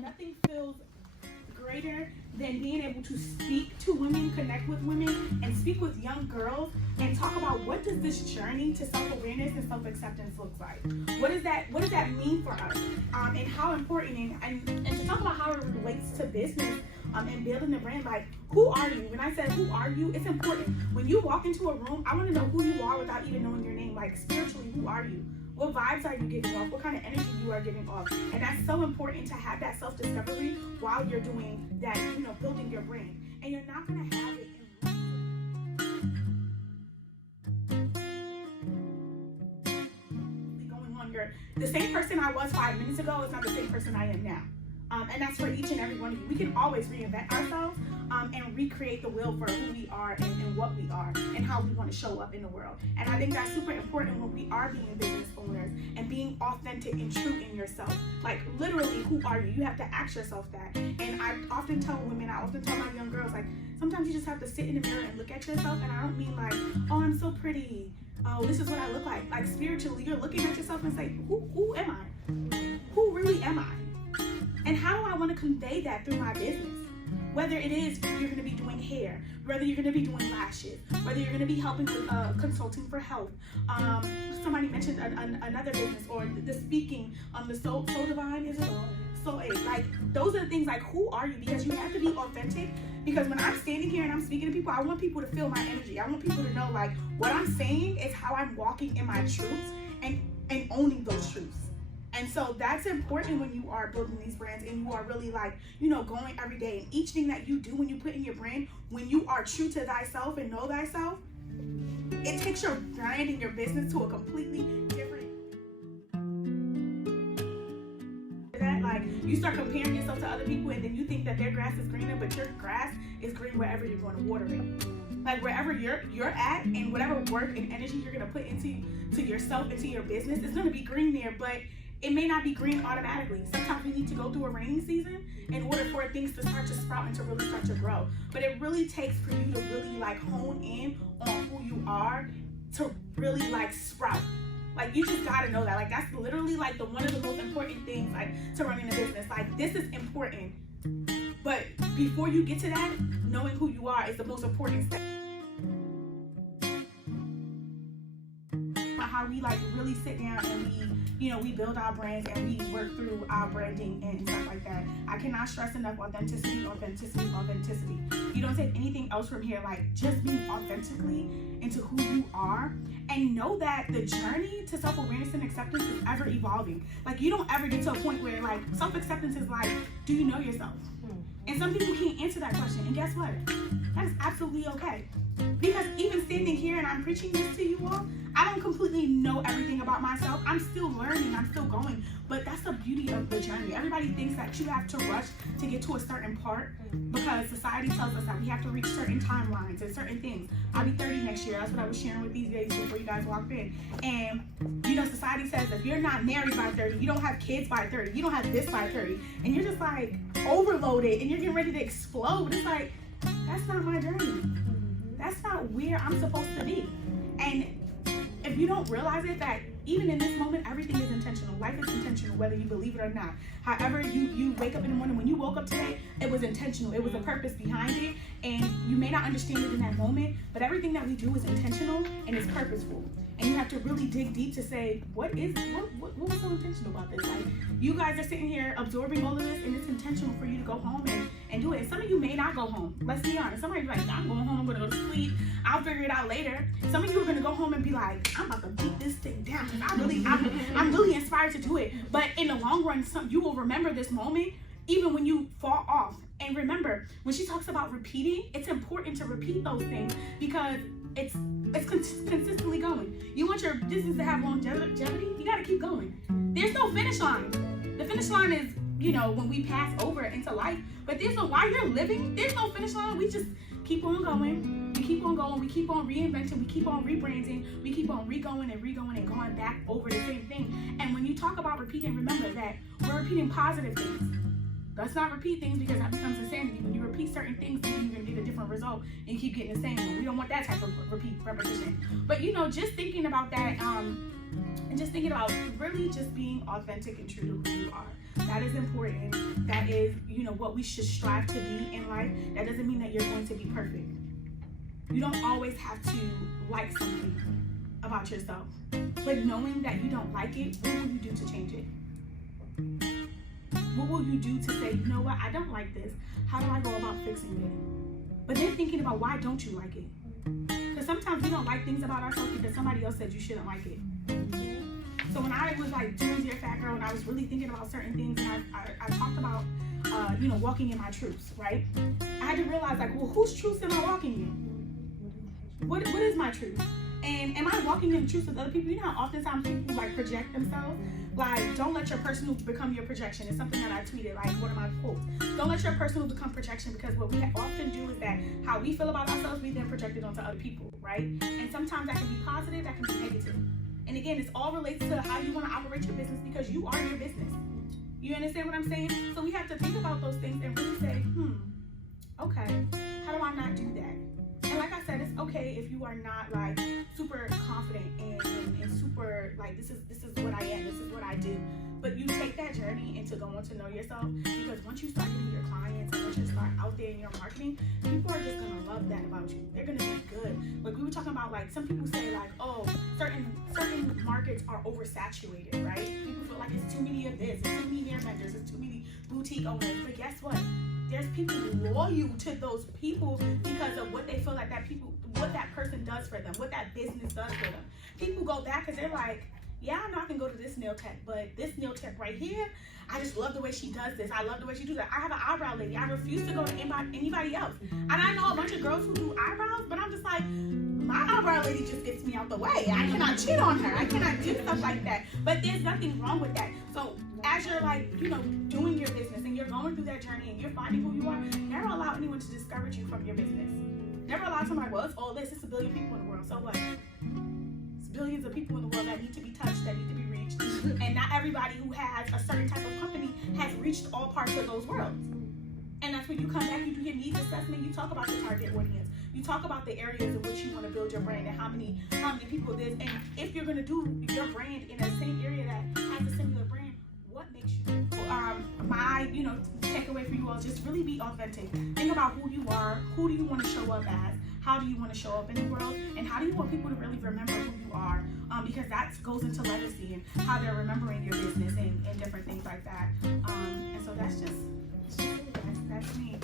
Nothing feels greater than being able to speak to women, connect with women, and speak with young girls and talk about what does this journey to self-awareness and self-acceptance look like. What does that mean for us? And how important, and to talk about how it relates to business and building the brand. Like, who are you? When I said who are you, it's important. When you walk into a room, I want to know who you are without even knowing your name. Like, spiritually, who are you? What vibes are you giving off? What kind of energy you are giving off? And that's so important to have that self-discovery while you're doing that, building your brand. And you're not going to have it going on. The same person I was 5 minutes ago is not the same person I am now. And that's for each and every one of you. We can always reinvent ourselves and recreate the will for who we are and what we are and how we want to show up in the world. And I think that's super important when we are being business owners and being authentic and true in yourself. Like, literally, who are you? You have to ask yourself that. And I often tell women, I often tell my young girls, like, sometimes you just have to sit in the mirror and look at yourself. And I don't mean like, oh, I'm so pretty. Oh, this is what I look like. Like, spiritually, you're looking at yourself and say, who am I? Who really am I? And how do I want to convey that through my business? Whether it is you're going to be doing hair, whether you're going to be doing lashes, whether you're going to be helping with consulting for health. Somebody mentioned another business, or the speaking, the Soul Divine, is it? Soul Aid. Like, those are the things, like, who are you? Because you have to be authentic. Because when I'm standing here and I'm speaking to people, I want people to feel my energy. I want people to know, like, what I'm saying is how I'm walking in my truths and owning those truths. And so that's important when you are building these brands and you are really, like, going every day. And each thing that you do when you put in your brand, when you are true to thyself and know thyself, it takes your brand and your business to a completely different. That, like, you start comparing yourself to other people and then you think that their grass is greener, but your grass is green wherever you're going to water it. Like, wherever you're at and whatever work and energy you're going to put into yourself, into your business, it's going to be green there, but it may not be green automatically. Sometimes we need to go through a rainy season in order for things to start to sprout and to really start to grow. But it really takes for you to really, like, hone in on who you are to really, like, sprout. Like, you just gotta know that. Like, that's literally, like, one of the most important things, like, to running a business. Like, this is important. But before you get to that, knowing who you are is the most important step. How we, like, really sit down and we build our brands and we work through our branding and stuff like that. I cannot stress enough authenticity. You don't take anything else from here. Like, just being authentically into who you are, and know that the journey to self-awareness and acceptance is ever evolving. Like, you don't ever get to a point where, like, self-acceptance is like, do you know yourself? And some people can't answer that question. And guess what? That is absolutely okay. Because even standing here and I'm preaching this to you all, I don't completely know everything about myself. I'm still learning, I'm still going, but that's the beauty of the journey. Everybody thinks that you have to rush to get to a certain part because society tells us that we have to reach certain timelines and certain things. I'll be 30 next year. That's what I was sharing with these ladies before you guys walked in. And, society says if you're not married by 30, you don't have kids by 30, you don't have this by 30, and you're just, like, overloaded and you're getting ready to explode. It's like, that's not my journey. That's not where I'm supposed to be. And if you don't realize it, that even in this moment, everything is intentional. Life is intentional, whether you believe it or not. However you wake up in the morning, when you woke up today, it was intentional. It was a purpose behind it, and you may not understand it in that moment, but everything that we do is intentional and it's purposeful. And you have to really dig deep to say, what was so intentional about this? Like, you guys are sitting here absorbing all of this, and it's intentional for you to go home and do it. And some of you may not go home. Let's be honest. Somebody's like, I'm going home, I'm going to go to sleep. I'll figure it out later. Some of you are going to go home and be like, I'm about to beat this thing down because I'm really inspired to do it. But in the long run, you will remember this moment even when you fall off. And remember, when she talks about repeating, it's important to repeat those things because it's consistently going. You want your business to have longevity, you got to keep going. There's no finish line. The finish line is, when we pass over into life, but while you're living, there's no finish line. We just keep on going. We keep on going. We keep on reinventing. We keep on rebranding. We keep on re-going and going back over the same thing. And when you talk about repeating, remember that we're repeating positive things. Let's not repeat things because that becomes insanity. When you repeat certain things, then you're going to get a different result and you keep getting the same one. We don't want that type of repetition. But, just thinking about that, and just thinking about really just being authentic and true to who you are. That is important. That is, what we should strive to be in life. That doesn't mean that you're going to be perfect. You don't always have to like something about yourself. But knowing that you don't like it, what will you do to change it? What will you do to say, you know what, I don't like this. How do I go about fixing it? But then thinking about why don't you like it? Because sometimes we don't like things about ourselves because somebody else said you shouldn't like it. So when I was doing Dear Fat Girl and I was really thinking about certain things and I talked about, walking in my truths, right? I had to realize whose truths am I walking in? What is my truth? And am I walking in the truth with other people? You know how oftentimes people project themselves? Don't let your personal become your projection. It's something that I tweeted, one of my quotes. Don't let your personal become projection, because what we often do is that how we feel about ourselves, we then project it onto other people, right? And sometimes that can be positive, that can be negative. And again, it's all relates to how you want to operate your business, because you are your business. You understand what I'm saying? So we have to think about those things and really say, okay, how do I not do that? And like I said, it's okay if you are not super confident and super this is what I am, this is what I do. But you take that journey into going to know yourself, because once you start getting your clients and once you start out there in your marketing, people are just gonna love that about you. They're gonna be good. We were talking about some people say oh, certain markets are oversaturated, right? People feel like it's too many of this, it's too many hair vendors, it's too many boutique owners. But guess what? There's people loyal to those people because of what they feel like what that person does for them, what that business does for them. People go back because they're like, yeah, I know I can go to this nail tech, but this nail tech right here, I just love the way she does this. I love the way she does that. I have an eyebrow lady. I refuse to go to anybody else. And I know a bunch of girls who do eyebrows, but I'm just like, my eyebrow lady just gets me out the way. I cannot cheat on her. I cannot do stuff like that. But there's nothing wrong with that. So as you're doing your business and you're going through that journey and you're finding who you are, never allow anyone to discourage you from your business. Never allow somebody, well, it's all this. It's a billion people in the world. So what? It's billions of people in the world that need to be touched, that need to be reached. And not everybody who has a certain type of company has reached all parts of those worlds. And that's when you come back, you do your needs assessment, you talk about your target audience. You talk about the areas in which you want to build your brand and how many people there's. And if you're going to do your brand in the same area that has a similar brand, what makes you my takeaway for you all is just really be authentic. Think about who you are, who do you want to show up as, how do you want to show up in the world, and how do you want people to really remember who you are, because that goes into legacy and how they're remembering your business and different things like that. And so that's me.